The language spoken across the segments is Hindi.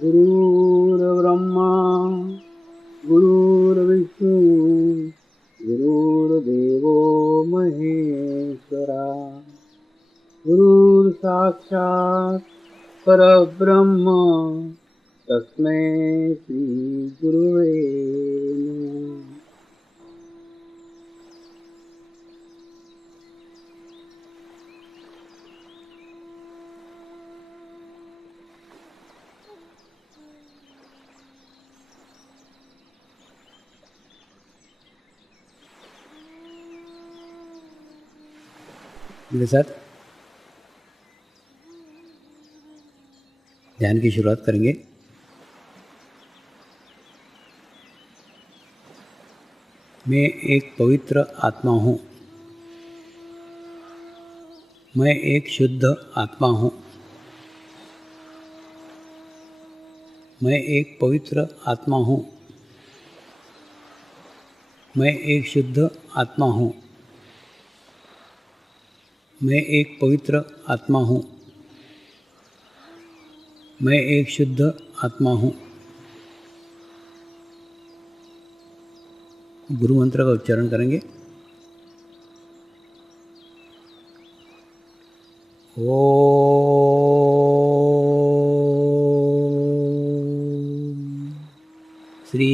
गुरुर्ब्रह्मा गुरुर्विष्णु गुरुर्देवो महेश्वरा गुरुर्साक्षात् परब्रह्म तस्मै श्री गुरुवे नमः। मेरे साथ ध्यान की शुरुआत करेंगे। मैं एक पवित्र आत्मा हूँ। मैं एक शुद्ध आत्मा हूँ। मैं एक पवित्र आत्मा हूँ। मैं एक शुद्ध आत्मा हूँ। मैं एक पवित्र आत्मा हूँ। मैं एक शुद्ध आत्मा हूँ। गुरु मंत्र का उच्चारण करेंगे। ओम श्री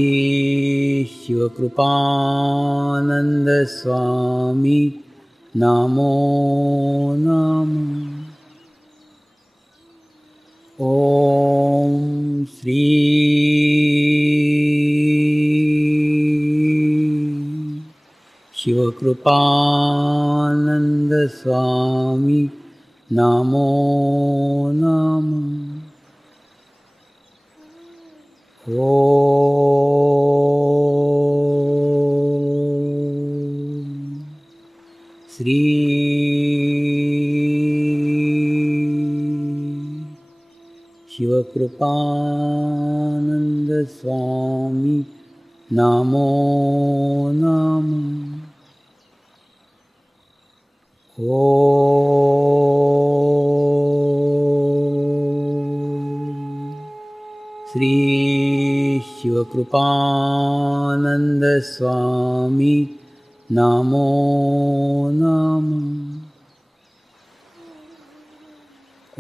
शिवकृपानंद स्वामी नमो नमः। ओम श्री शिवकृपानंद स्वामी नमो नमः। ओम श्री शिवकृपानंद स्वामी नमो नमः। ओम श्री शिवकृपानंद स्वामी नमो नमः।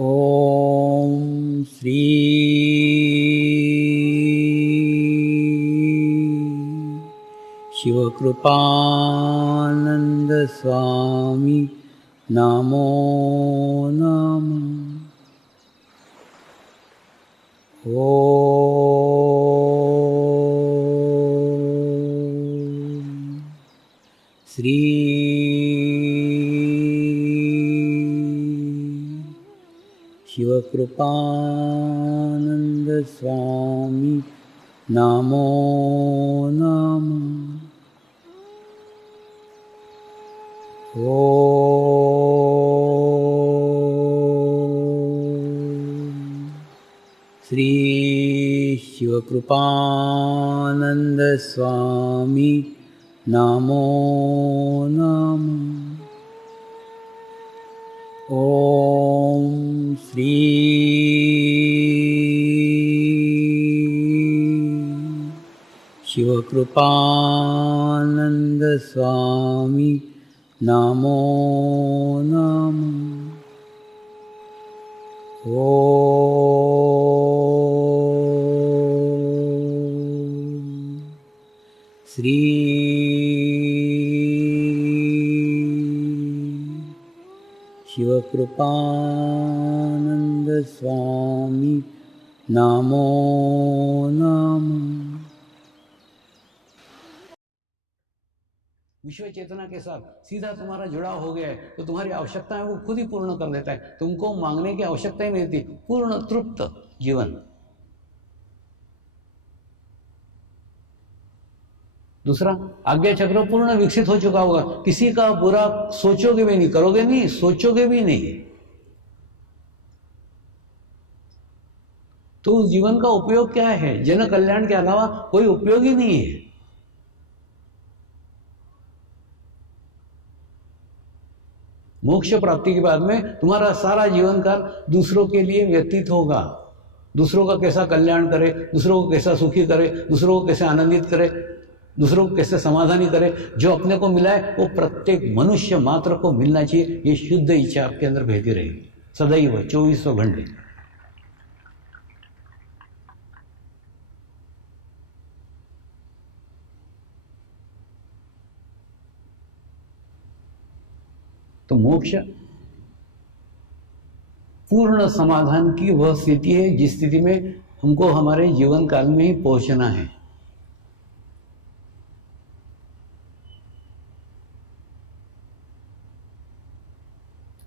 ओम श्री शिवकृपानंद स्वामी नमो नमः। ओम श्री शिवकृपानंद स्वामी नमो नमः। ओम श्री शिवकृपानंद स्वामी नमो नमः। ओम श्री शिवकृपानंद स्वामी नमो नमः। ओम श्री शिवकृपानंद स्वामी नमो नमः। विश्व चेतना के साथ सीधा तुम्हारा जुड़ाव हो गया है तो तुम्हारी आवश्यकताएं वो खुद ही पूर्ण कर देता है। तुमको मांगने की आवश्यकता ही नहीं थी। पूर्ण तृप्त जीवन। दूसरा, आज्ञा चक्र पूर्ण विकसित हो चुका होगा। किसी का बुरा सोचोगे भी नहीं, करोगे नहीं, सोचोगे भी नहीं। तो उस जीवन का उपयोग क्या है? जन कल्याण के अलावा कोई उपयोग ही नहीं है। मोक्ष प्राप्ति के बाद में तुम्हारा सारा जीवन काल दूसरों के लिए व्यतीत होगा। दूसरों का कैसा कल्याण करे, दूसरों को कैसा सुखी करे, दूसरों को कैसे आनंदित करे, दूसरों को कैसे समाधानी करे। जो अपने को मिला है वो प्रत्येक मनुष्य मात्र को मिलना चाहिए। ये शुद्ध इच्छा आपके अंदर बहती रहेगी सदैव 2400 घंटे। तो मोक्ष पूर्ण समाधान की वह स्थिति है जिस स्थिति में हमको हमारे जीवन काल में ही पहुंचना है।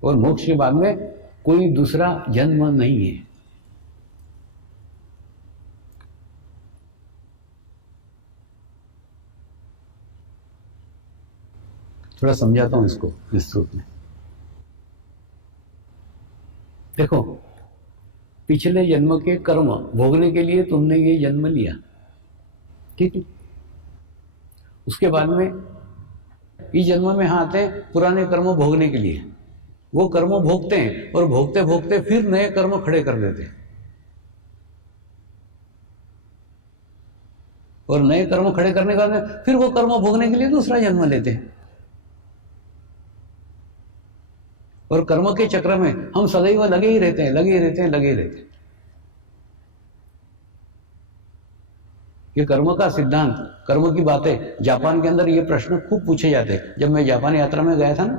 और मोक्ष के बाद में कोई दूसरा जन्म नहीं है। थोड़ा समझाता हूं इसको विस्तृत में। देखो, पिछले जन्म के कर्म भोगने के लिए तुमने ये जन्म लिया, ठीक है। उसके बाद में इस जन्म में आते हैं पुराने कर्म भोगने के लिए। वो कर्म भोगते हैं और भोगते भोगते फिर नए कर्म खड़े कर देते हैं, और नए कर्म खड़े करने के बाद फिर वो कर्म भोगने के लिए दूसरा जन्म लेते हैं। और कर्म के चक्र में हम सदैव लगे ही रहते हैं, लगे ही रहते हैं, लगे ही रहते हैं। ये कर्म का सिद्धांत, कर्म की बातें जापान के अंदर ये प्रश्न खूब पूछे जाते हैं। जब मैं जापान यात्रा में गया था ना,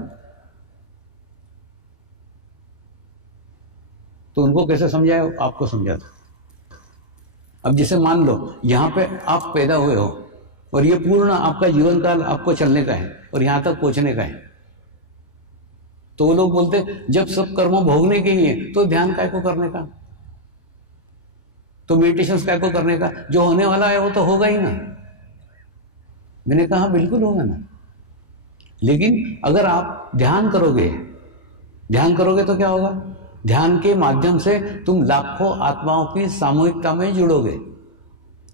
तो उनको कैसे समझाया, आपको समझाता। अब जैसे मान लो यहां पे आप पैदा हुए हो और ये पूर्ण आपका जीवन काल आपको चलने का है और यहां तक पहुंचने का है, तो वो लोग बोलते जब सब कर्म भोगने के ही है तो ध्यान काय को करने का, तो मेडिटेशन काय को करने का, जो होने वाला है वो तो होगा ही ना। मैंने कहा बिल्कुल होगा ना, लेकिन अगर आप ध्यान करोगे तो क्या होगा? ध्यान के माध्यम से तुम लाखों आत्माओं की सामूहिकता में जुड़ोगे,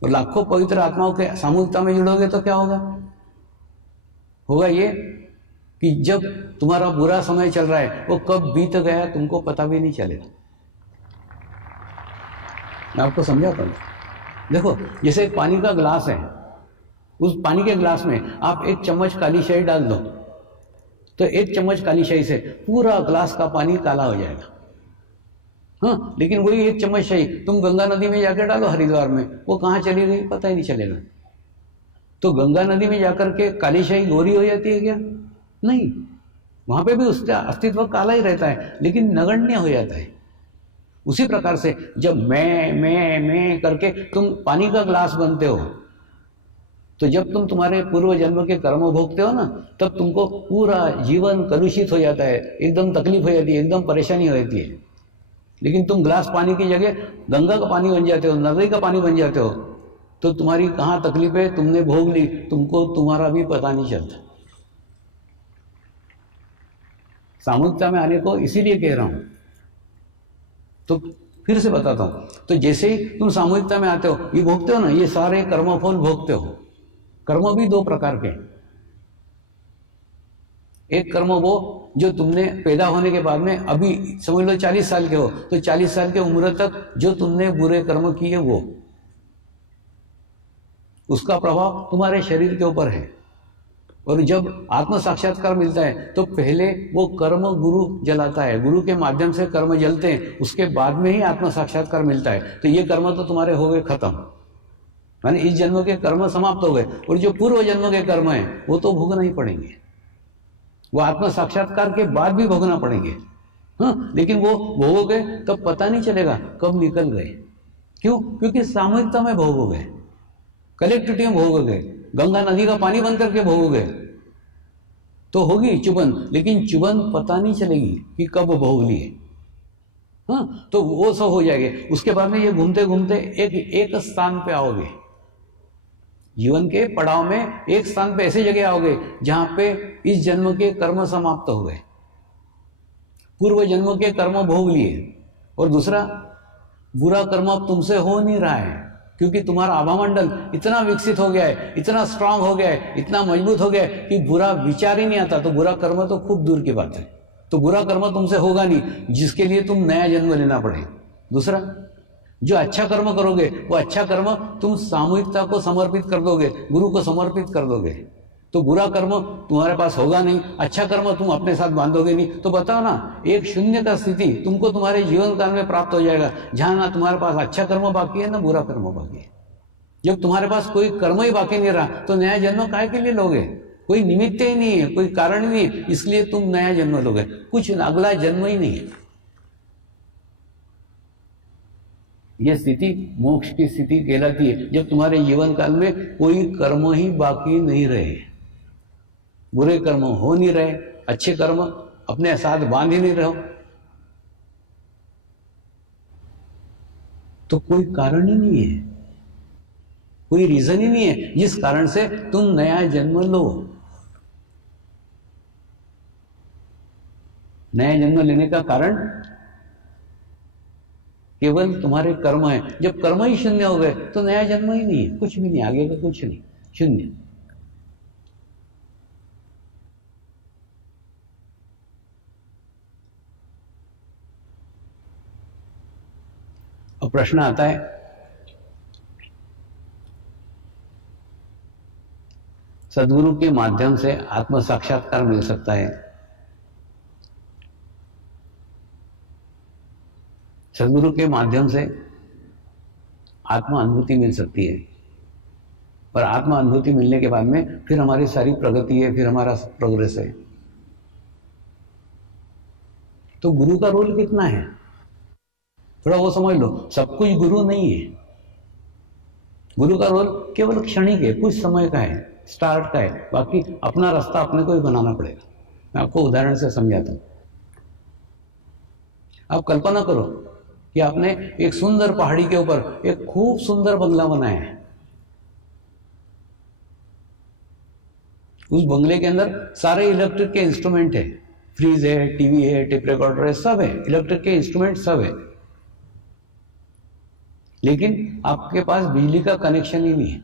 और लाखों पवित्र आत्माओं के सामूहिकता में जुड़ोगे तो क्या होगा? होगा ये कि जब तुम्हारा बुरा समय चल रहा है वो कब बीत गया तुमको पता भी नहीं चलेगा। मैं आपको समझाता हूँ। देखो, जैसे एक पानी का ग्लास है, उस पानी के ग्लास में आप एक चम्मच काली शाही डाल दो तो एक चम्मच काली शाही से पूरा ग्लास का पानी काला हो जाएगा। हाँ, लेकिन वही एक चम्मच शाही तुम गंगा नदी में जाकर डालो हरिद्वार में, वो कहाँ चली गई पता ही नहीं चलेगा। तो गंगा नदी में जाकर के काली शाही गोरी हो जाती है क्या? नहीं, वहां पे भी उसका अस्तित्व काला ही रहता है, लेकिन नगण्य हो जाता है। उसी प्रकार से जब मैं करके तुम पानी का ग्लास बनते हो, तो जब तुम तुम्हारे पूर्व जन्म के कर्म भोगते हो ना, तब तुमको पूरा जीवन कलुषित हो जाता है, एकदम तकलीफ हो जाती है, एकदम परेशानी हो जाती है। लेकिन तुम ग्लास पानी की जगह गंगा का पानी बन जाते हो, नदी का पानी बन जाते हो, तो तुम्हारी कहाँ तकलीफ है तुमने भोग ली, तुमको तुम्हारा भी पता नहीं चलता। सामूहिकता में आने को इसीलिए कह रहा हूं। तो फिर से बताता हूं, तो जैसे ही तुम सामूहिकता में आते हो, ये भोगते हो ना, ये सारे कर्मफल भोगते हो। कर्म भी दो प्रकार के, एक कर्म वो जो तुमने पैदा होने के बाद में, अभी समझ लो 40 साल के हो तो 40 साल के उम्र तक जो तुमने बुरे कर्म किए वो, उसका प्रभाव तुम्हारे शरीर के ऊपर है। और जब आत्म साक्षात्कार मिलता है तो पहले वो कर्म गुरु जलाता है, गुरु के माध्यम से कर्म जलते हैं, उसके बाद में ही आत्म साक्षात्कार मिलता है। तो ये कर्म तो तुम्हारे हो गए खत्म, माने इस जन्म के कर्म समाप्त हो गए, और जो पूर्व जन्म के कर्म है वो तो भोगना ही पड़ेंगे, वो आत्म साक्षात्कार के बाद भी भोगना पड़ेंगे। हाँ, लेकिन वो भोगोगे तो पता नहीं चलेगा कब निकल गए। क्यों? क्योंकि सामूहिकता में भोगोगे, कलेक्टिविटी में भोगोगे, गंगा नदी का पानी बन करके भोगोगे तो होगी चुभन, लेकिन चुभन पता नहीं चलेगी कि कब भोग लिए। हाँ, तो वो सब हो जाएंगे। उसके बाद में ये घूमते घूमते एक स्थान पे आओगे, जीवन के पड़ाव में एक स्थान पे ऐसे जगह आओगे जहां पे इस जन्म के कर्म समाप्त हो गए, पूर्व जन्म के कर्म भोग लिए, और दूसरा बुरा कर्म अब तुमसे हो नहीं रहा है, क्योंकि तुम्हारा आभामंडल इतना विकसित हो गया है, इतना स्ट्रांग हो गया है, इतना मजबूत हो गया है कि बुरा विचार ही नहीं आता। तो बुरा कर्म तो खूब दूर की बात है, तो बुरा कर्म तुमसे होगा नहीं, जिसके लिए तुम नया जन्म लेना पड़े। दूसरा, जो अच्छा कर्म करोगे वो अच्छा कर्म तुम सामूहिकता को समर्पित कर दोगे, गुरु को समर्पित कर दोगे, तो बुरा कर्म तुम्हारे पास होगा नहीं, अच्छा कर्म तुम अपने साथ बांधोगे नहीं। तो बताओ ना, एक शून्य का स्थिति तुमको तुम्हारे जीवन काल में प्राप्त हो जाएगा, जहां ना तुम्हारे पास अच्छा कर्म बाकी है ना बुरा कर्म बाकी है। जब तुम्हारे पास कोई कर्म ही बाकी नहीं रहा तो नया जन्म काहे के लिए लोगे? कोई निमित्त ही नहीं है, कोई कारण ही नहीं है, इसलिए तुम नया जन्म लोगे, कुछ अगला जन्म ही नहीं है। यह स्थिति मोक्ष की स्थिति कहलाती है, जब तुम्हारे जीवन काल में कोई कर्म ही बाकी नहीं रहे, बुरे कर्म हो नहीं रहे, अच्छे कर्म अपने साथ बांध ही नहीं रहो, तो कोई कारण ही नहीं है, कोई रीजन ही नहीं है जिस कारण से तुम नया जन्म लो। नया जन्म लेने का कारण केवल तुम्हारे कर्म है। जब कर्म ही शून्य हो गए तो नया जन्म ही नहीं है, कुछ भी नहीं, आगे का कुछ नहीं, शून्य। अब प्रश्न आता है, सद्गुरु के माध्यम से आत्म साक्षात्कार मिल सकता है। सद्गुरु के माध्यम से आत्मा अनुभूति मिल सकती है, पर आत्मा अनुभूति मिलने के बाद में फिर हमारी सारी प्रगति है, फिर हमारा प्रोग्रेस है। तो गुरु का रोल कितना है, थोड़ा वो समझ लो। सब कुछ गुरु नहीं है, गुरु का रोल केवल क्षणिक है, कुछ समय का है, स्टार्ट का है, बाकी अपना रास्ता अपने को ही बनाना पड़ेगा। मैं आपको उदाहरण से समझाता हूं। आप कल्पना करो कि आपने एक सुंदर पहाड़ी के ऊपर एक खूब सुंदर बंगला बनाया है। उस बंगले के अंदर सारे इलेक्ट्रिक के इंस्ट्रूमेंट है, फ्रीज है, टीवी है, टेप रिकॉर्डर है, सब है, इलेक्ट्रिक के इंस्ट्रूमेंट सब है, लेकिन आपके पास बिजली का कनेक्शन ही नहीं है।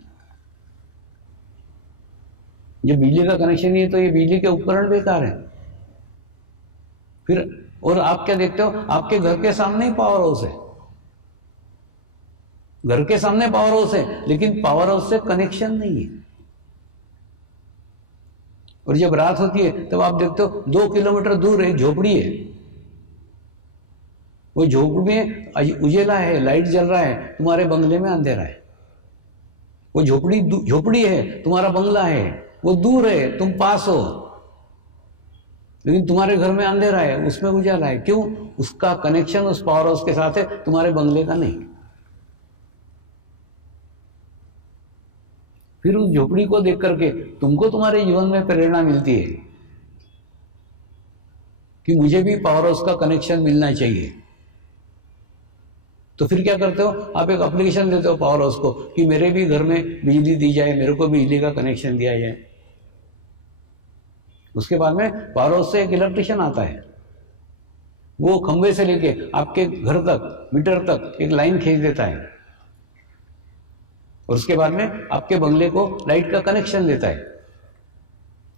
जब बिजली का कनेक्शन नहीं है तो ये बिजली के उपकरण बेकार है। फिर और आप क्या देखते हो, आपके घर के सामने ही पावर हाउस है, घर के सामने पावर हाउस है, लेकिन पावर हाउस से कनेक्शन नहीं है। और जब रात होती है तब आप देखते हो 2 किलोमीटर दूर एक झोपड़ी है, वो झोपड़ी में उजेला है, लाइट जल रहा है, तुम्हारे बंगले में अंधेरा है। वो झोपड़ी है, तुम्हारा बंगला है, वो दूर है, तुम पास हो, लेकिन तुम्हारे घर में अंधेरा है, उसमें उजाला है। क्यों? उसका कनेक्शन उस पावर हाउस के साथ है, तुम्हारे बंगले का नहीं। फिर उस झोपड़ी को देख करके तुमको तुम्हारे जीवन में प्रेरणा मिलती है कि मुझे भी पावर हाउस का कनेक्शन मिलना चाहिए। तो फिर क्या करते हो, आप एक एप्लीकेशन देते हो पावर हाउस को कि मेरे भी घर में बिजली दी जाए, मेरे को बिजली का कनेक्शन दिया जाए। उसके बाद में पावर हाउस से एक इलेक्ट्रिशियन आता है, वो खंभे से लेके आपके घर तक, मीटर तक एक लाइन खींच देता है, और उसके बाद में आपके बंगले को लाइट का कनेक्शन देता है।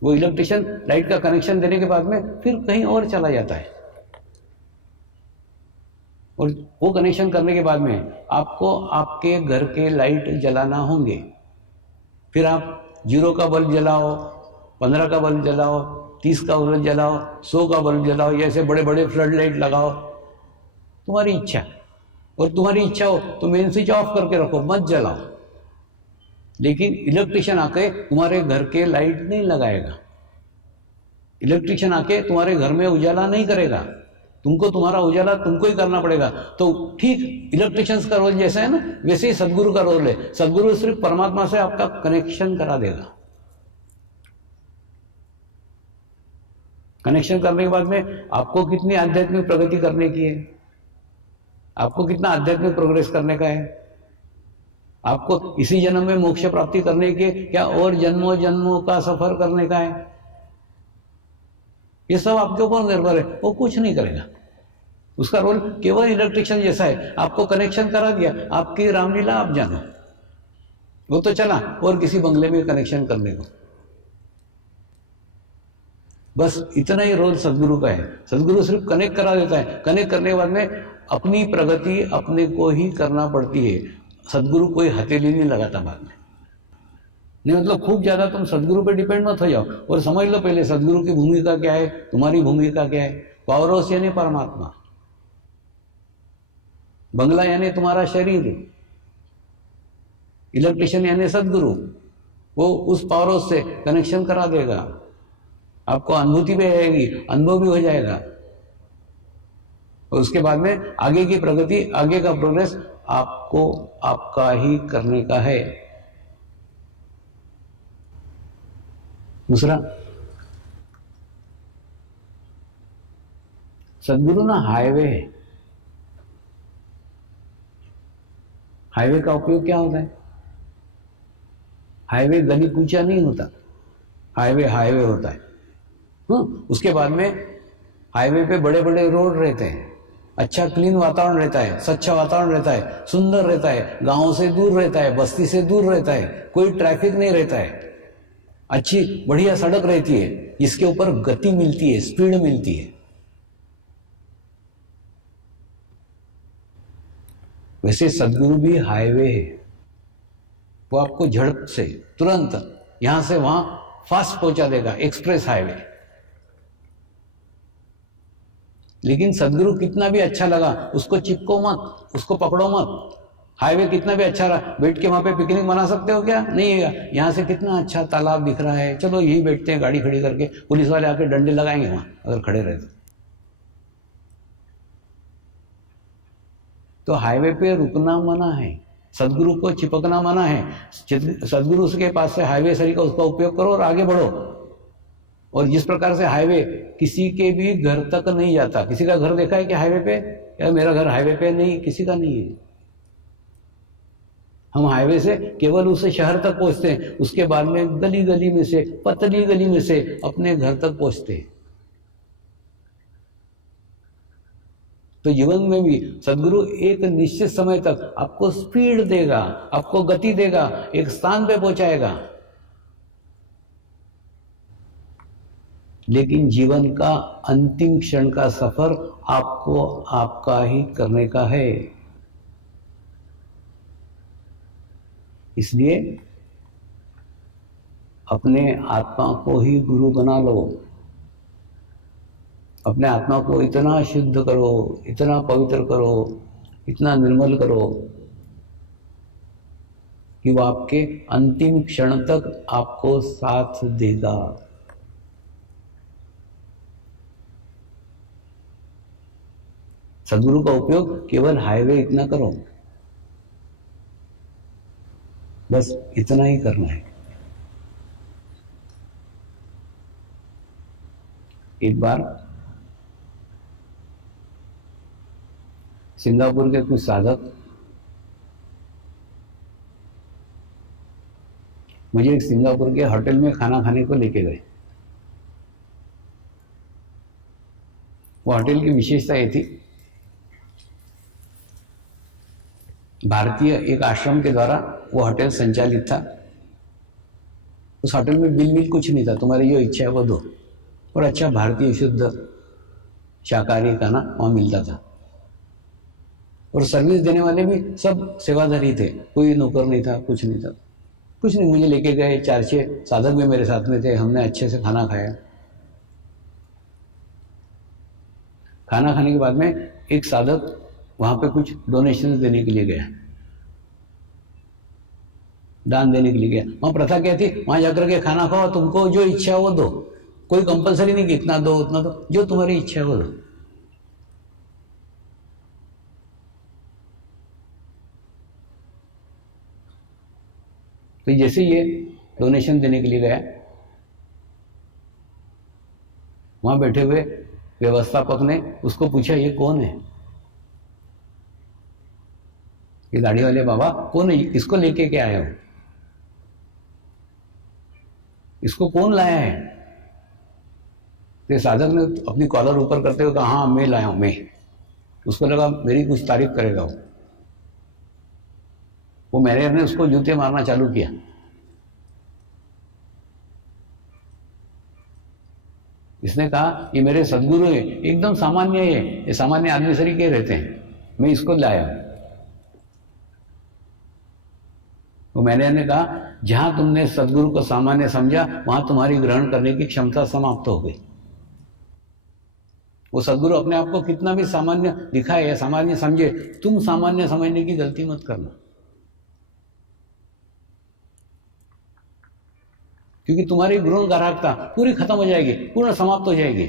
वो इलेक्ट्रिशियन लाइट का कनेक्शन देने के बाद में फिर कहीं और चला जाता है, और वो कनेक्शन करने के बाद में आपको आपके घर के लाइट जलाना होंगे। फिर आप 0 का बल्ब जलाओ, 15 का बल्ब जलाओ, 30 का बल्ब जलाओ, 100 का बल्ब जलाओ, ऐसे बड़े बड़े फ्लड लाइट लगाओ, तुम्हारी इच्छा। और तुम्हारी इच्छा हो तो मेन स्विच ऑफ करके रखो, मत जलाओ, लेकिन इलेक्ट्रिशियन आके तुम्हारे घर के लाइट नहीं लगाएगा, इलेक्ट्रिशियन आके तुम्हारे घर में उजाला नहीं करेगा, तुमको तुम्हारा उजाला तुमको ही करना पड़ेगा। तो ठीक इलेक्ट्रिशियंस का रोल जैसा है ना, वैसे ही सदगुरु का रोल है। सदगुरु सिर्फ परमात्मा से आपका कनेक्शन करा देगा। कनेक्शन करने के बाद में आपको कितनी आध्यात्मिक प्रगति करने की है, आपको कितना आध्यात्मिक प्रोग्रेस करने का है, आपको इसी जन्म में मोक्ष प्राप्ति करने के क्या और जन्मों जन्मों का सफर करने का है, ये सब आपके ऊपर निर्भर है। वो कुछ नहीं करेगा, उसका रोल केवल इलेक्ट्रिशियन जैसा है। आपको कनेक्शन करा दिया, आपकी रामलीला आप जानो, वो तो चला और किसी बंगले में कनेक्शन करने को। बस इतना ही रोल सदगुरु का है। सदगुरु सिर्फ कनेक्ट करा देता है, कनेक्ट करने के बाद में अपनी प्रगति अपने को ही करना पड़ती है। सदगुरु कोई हथेली नहीं लगाता बाद में। नहीं मतलब खूब ज्यादा तुम सदगुरु पे डिपेंड मत हो जाओ, और समझ लो पहले सदगुरु की भूमिका क्या है, तुम्हारी भूमिका क्या है। पावर हाउस यानी परमात्मा, बंगला यानी तुम्हारा शरीर, इलेक्ट्रिशियन यानी सदगुरु, वो उस पावर हाउस से कनेक्शन करा देगा, आपको अनुभूति भी आएगी, अनुभव भी हो जाएगा, और उसके बाद में आगे की प्रगति, आगे का प्रोग्रेस आपको आपका ही करने का है। दूसरा, सदगुरु ना हाईवे है। हाईवे का उपयोग क्या होता है? हाईवे गली कूचा नहीं होता, हाईवे हाईवे होता है। उसके बाद में हाईवे पे बड़े बड़े रोड रहते हैं, अच्छा क्लीन वातावरण रहता है, स्वच्छ वातावरण रहता है, सुंदर रहता है, गांव से दूर रहता है, बस्ती से दूर रहता है, कोई ट्रैफिक नहीं रहता है, अच्छी बढ़िया सड़क रहती है, जिसके ऊपर गति मिलती है, स्पीड मिलती है। वैसे सदगुरु भी हाईवे है, वो आपको झड़प से तुरंत यहां से वहां फास्ट पहुंचा देगा, एक्सप्रेस हाईवे। लेकिन सदगुरु कितना भी अच्छा लगा उसको चिपको मत, उसको पकड़ो मत। हाईवे कितना भी अच्छा रहा, बैठ के वहां पे पिकनिक मना सकते हो क्या? नहीं है। यहां से कितना अच्छा तालाब दिख रहा है, चलो यही बैठते हैं, गाड़ी खड़ी करके पुलिस वाले आके डंडे लगाएंगे वहां अगर खड़े रहे तो हाईवे पे रुकना मना है, सदगुरु को चिपकना मना है। सदगुरु के पास से हाईवे सरी का उसका उपयोग करो और आगे बढ़ो। और जिस प्रकार से हाईवे किसी के भी घर तक नहीं जाता, किसी का घर देखा है कि हाईवे पे, या मेरा घर हाईवे पे नहीं, किसी का नहीं है। हम हाईवे से केवल उस शहर तक पहुंचते हैं, उसके बाद में गली गली में से, पतली गली में से अपने घर तक पहुंचते हैं। तो जीवन में भी सदगुरु एक निश्चित समय तक आपको स्पीड देगा, आपको गति देगा, एक स्थान पे पहुंचाएगा। लेकिन जीवन का अंतिम क्षण का सफर आपको आपका ही करने का है। इसलिए अपने आत्मा को ही गुरु बना लो। अपने आत्मा को इतना शुद्ध करो, इतना पवित्र करो, इतना निर्मल करो कि वो आपके अंतिम क्षण तक आपको साथ देगा। सदगुरु का उपयोग केवल हाईवे इतना करो, बस इतना ही करना है। एक बार सिंगापुर के कुछ साधक मुझे एक सिंगापुर के होटल में खाना खाने को लेके गए। वो होटल की विशेषता ये थी, भारतीय एक आश्रम के द्वारा वो होटल संचालित था। उस होटल में बिल कुछ नहीं था, तुम्हारी जो इच्छा है वो दो, और अच्छा भारतीय शुद्ध शाकाहारी खाना वहाँ मिलता था। और सर्विस देने वाले भी सब सेवादारी थे, कोई नौकर नहीं था, कुछ नहीं था, कुछ नहीं। मुझे लेके गए, 4-6 साधक भी मेरे साथ में थे, हमने अच्छे से खाना खाया। खाना खाने के बाद में एक साधक वहां पे कुछ डोनेशन देने के लिए गया, दान देने के लिए गया। वहां प्रथा क्या थी, वहां जाकर के खाना खाओ, तुमको जो इच्छा हो दो, कोई कंपलसरी नहीं कि इतना दो उतना दो, जो तुम्हारी इच्छा हो दो। तो जैसे ये डोनेशन देने के लिए गया, वहां बैठे हुए व्यवस्थापक ने उसको पूछा, ये कौन है? ये दाढ़ी वाले बाबा कौन है, किसको लेके के आए हो, इसको कौन लाया है? तो साधक ने अपनी कॉलर ऊपर करते हुए कहा, हाँ मैं लाया हूं, मैं। उसको लगा मेरी कुछ तारीफ करेगा वो मैनेजर ने उसको जूते मारना चालू किया। इसने कहा ये मेरे सदगुरु है, एकदम सामान्य है, ये सामान्य आदमी सरी के रहते हैं, मैं इसको लाया। तो मैंने कहा जहां तुमने सदगुरु को सामान्य समझा वहां तुम्हारी ग्रहण करने की क्षमता समाप्त हो गई। वो सदगुरु अपने आप को कितना भी सामान्य दिखाए या सामान्य समझे, तुम सामान्य समझने की गलती मत करना, क्योंकि तुम्हारी गुरु ग्राहकता पूरी खत्म हो जाएगी, पूर्ण समाप्त हो जाएगी।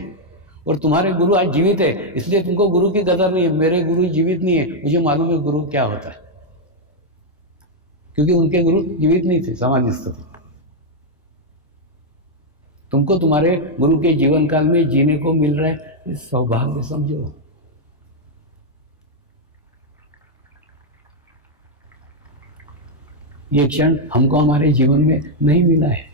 और तुम्हारे गुरु आज जीवित है, इसलिए तुमको गुरु की कदर नहीं है। मेरे गुरु जीवित नहीं है, मुझे मालूम है गुरु क्या होता है, क्योंकि उनके गुरु जीवित नहीं थे। सामान्य स्थिति तुमको तुम्हारे गुरु के जीवन काल में जीने को मिल रहा है, इस सौभाग्य समझो। ये क्षण हमको हमारे जीवन में नहीं मिला है।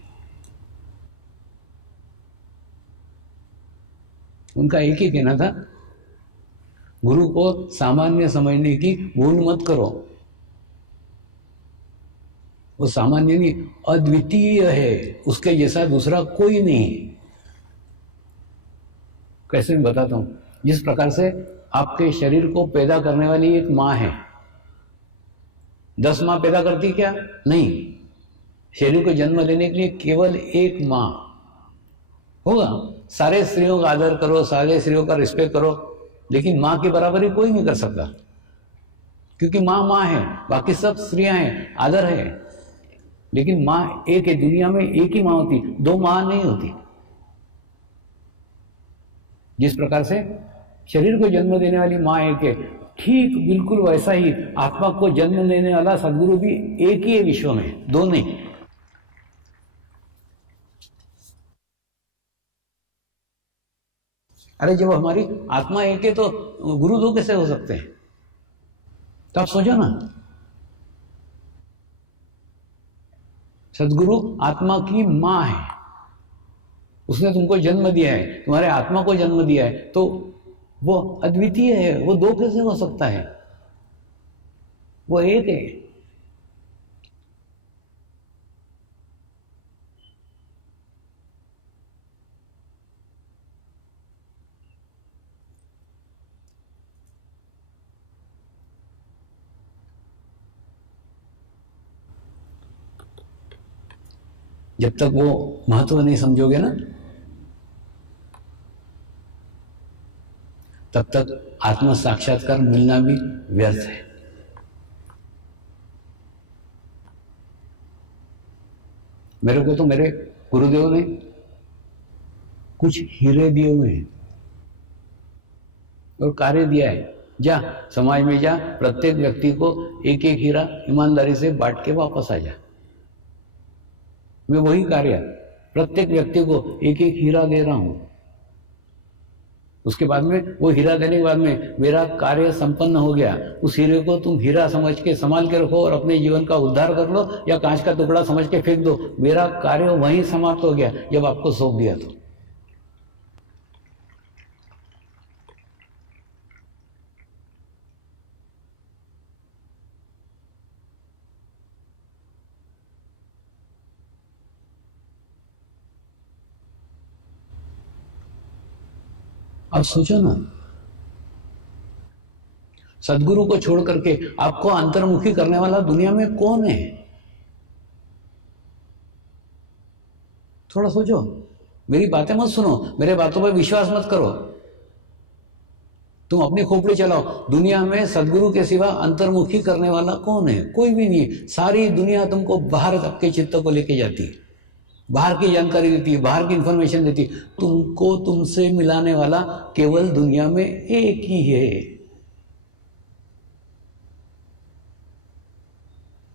उनका एक ही कहना था, गुरु को सामान्य समझने की भूल मत करो। वो सामान्य नहीं, अद्वितीय है, उसके जैसा दूसरा कोई नहीं। कैसे मैं बताता हूं, जिस प्रकार से आपके शरीर को पैदा करने वाली एक मां है, 10 मां पैदा करती क्या? नहीं, शरीर को जन्म देने के लिए केवल एक मां होगा। सारे स्त्रियों का आदर करो, सारे स्त्रियों का रिस्पेक्ट करो, लेकिन मां की बराबरी कोई नहीं कर सकता, क्योंकि मां है, बाकी सब स्त्रियां हैं, आदर है। लेकिन मां एक है, दुनिया में एक ही मां होती, 2 मां नहीं होती। जिस प्रकार से शरीर को जन्म देने वाली मां एक है, ठीक बिल्कुल वैसा ही आत्मा को जन्म देने वाला सदगुरु भी एक ही है विश्व में, 2 नहीं। अरे जब हमारी आत्मा एक है तो गुरु 2 कैसे हो सकते हैं? तो आप सोचो ना, सदगुरु आत्मा की मां है, उसने तुमको जन्म दिया है, तुम्हारे आत्मा को जन्म दिया है, तो वो अद्वितीय है, वो 2 कैसे हो सकता है? वो एक है। जब तक वो महत्व नहीं समझोगे ना, तब तक आत्म साक्षात्कार मिलना भी व्यर्थ है। मेरे को तो मेरे गुरुदेव ने कुछ हीरे दिए हुए हैं और कार्य दिया है, जा समाज में जा, प्रत्येक व्यक्ति को एक एक हीरा ईमानदारी से बांट के वापस आ जा। मैं वही कार्य प्रत्येक व्यक्ति को एक एक हीरा दे रहा हूं। उसके बाद में वो हीरा देने के बाद में मेरा कार्य संपन्न हो गया। उस हीरे को तुम हीरा समझ के संभाल के रखो और अपने जीवन का उद्धार कर लो, या कांच का टुकड़ा समझ के फेंक दो। मेरा कार्य वहीं समाप्त हो गया जब आपको सौंप दिया तो। अब सोचो ना, सदगुरु को छोड़ करके आपको अंतर्मुखी करने वाला दुनिया में कौन है? थोड़ा सोचो, मेरी बातें मत सुनो, मेरे बातों पर विश्वास मत करो, तुम अपनी खोपड़ी चलाओ। दुनिया में सदगुरु के सिवा अंतर्मुखी करने वाला कौन है? कोई भी नहीं है। सारी दुनिया तुमको बाहर आपके चित्त को लेके जाती है, बाहर की जानकारी देती है, बाहर की इंफॉर्मेशन देती है। तुमको तुमसे मिलाने वाला केवल दुनिया में एक ही है।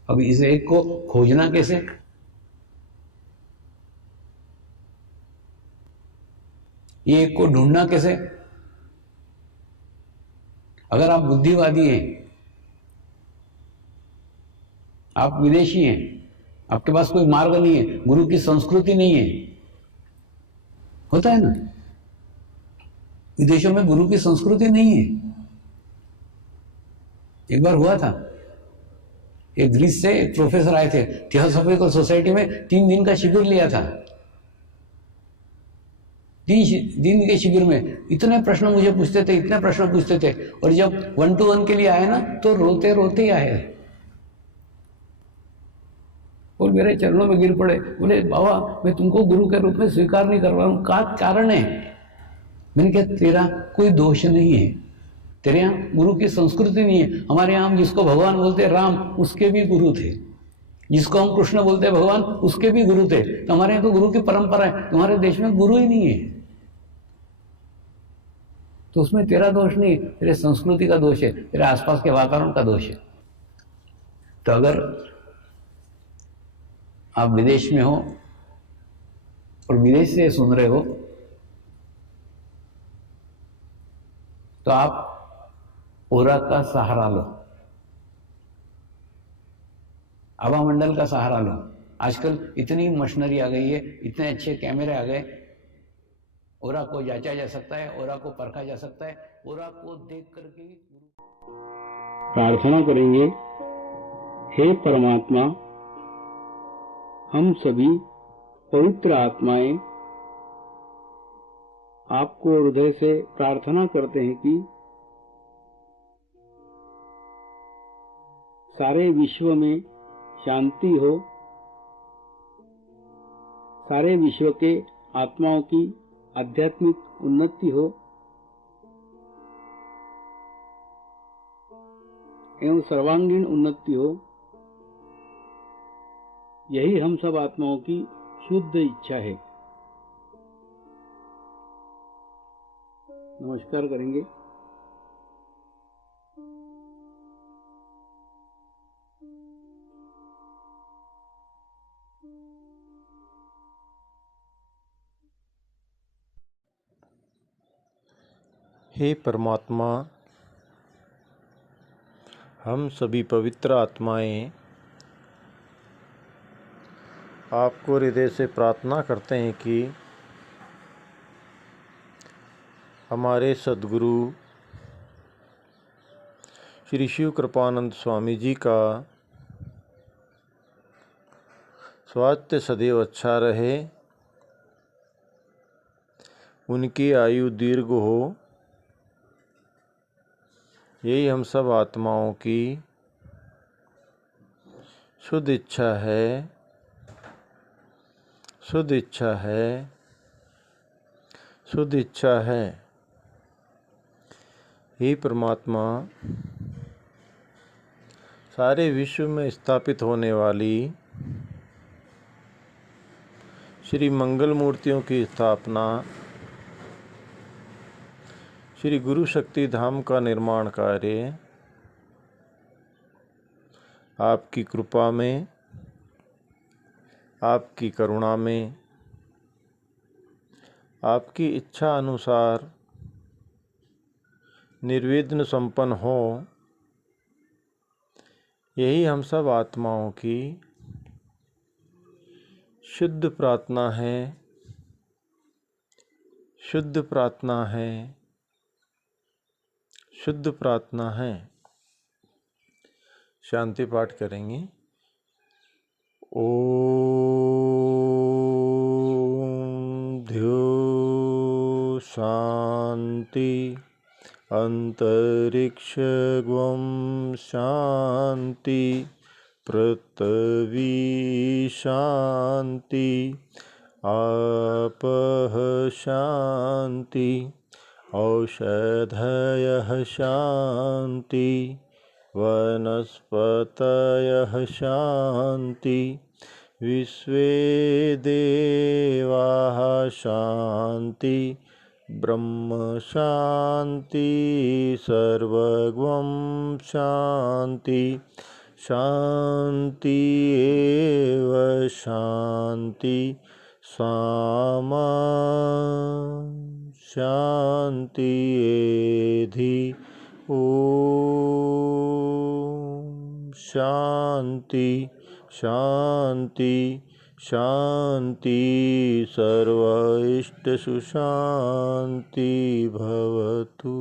अब इस एक को खोजना कैसे? ये एक को ढूंढना कैसे? अगर आप बुद्धिवादी हैं, आप विदेशी हैं, आपके पास कोई मार्ग नहीं है, गुरु की संस्कृति नहीं है, होता है ना, विदेशों में गुरु की संस्कृति नहीं है। एक बार हुआ था, एक ग्रीस से एक प्रोफेसर आए थे, थियोसॉफिकल सोसाइटी में 3 दिन का शिविर लिया था। दिन के शिविर में इतने प्रश्न मुझे पूछते थे, इतने प्रश्न पूछते थे, और जब 1-to-1 के लिए आए ना तो रोते रोते ही आए और मेरे चरणों में गिर पड़े। बोले बाबा मैं तुमको गुरु के रूप में स्वीकार नहीं कर रहा हूँ, क्या कारण है? मैंने कहा तेरा कोई दोष नहीं है, तेरे यहाँ गुरु की संस्कृति नहीं है। हमारे यहाँ हम जिसको भगवान बोलते राम, उसके भी गुरु थे, जिसको हम कृष्ण बोलते हैं भगवान, उसके भी गुरु थे। तो हमारे यहाँ तो गुरु की परंपरा है, तुम्हारे देश में गुरु ही नहीं है, तो उसमें तेरा दोष नहीं, तेरे संस्कृति का दोष है, तेरे आसपास के वातावरण का दोष है। तो अगर आप विदेश में हो और विदेश से सुन रहे हो तो आप ओरा का सहारा लो, आभा मंडल का सहारा लो। आजकल इतनी मशीनरी आ गई है, इतने अच्छे कैमरे आ गए, ओरा को जांचा जा सकता है, ओरा को परखा जा सकता है, ओरा को देख करके ही प्रार्थना करेंगे। हे परमात्मा, हम सभी पवित्र आत्माएं आपको हृदय से प्रार्थना करते हैं कि सारे विश्व में शांति हो, सारे विश्व के आत्माओं की आध्यात्मिक उन्नति हो एवं सर्वांगीण उन्नति हो। यही हम सब आत्माओं की शुद्ध इच्छा है। नमस्कार करेंगे। हे परमात्मा, हम सभी पवित्र आत्माएं आपको हृदय से प्रार्थना करते हैं कि हमारे सद्गुरु श्री शिव कृपानंद स्वामी जी का स्वास्थ्य सदैव अच्छा रहे, उनकी आयु दीर्घ हो, यही हम सब आत्माओं की शुद्ध इच्छा है, शुद्ध इच्छा है, शुद्ध इच्छा है। हे परमात्मा, सारे विश्व में स्थापित होने वाली श्री मंगल मूर्तियों की स्थापना, श्री गुरु शक्ति धाम का निर्माण कार्य आपकी कृपा में, आपकी करुणा में, आपकी इच्छा अनुसार निर्विघ्न संपन्न हो, यही हम सब आत्माओं की शुद्ध प्रार्थना है, शुद्ध प्रार्थना है, शुद्ध प्रार्थना है। शांति पाठ करेंगे। ओम ध्यो शांति अंतरिक्ष ग्वम शांति पृथ्वी शांति आपः शांति औषधयः शांति वनस्पतयः शांति विश्वे देवाः शांति ब्रह्म शांति सर्वगं शांति शांति एव शांति सामा शांति एधि ओम शांति शांति शांति सर्व इष्ट सुशांति भवतु।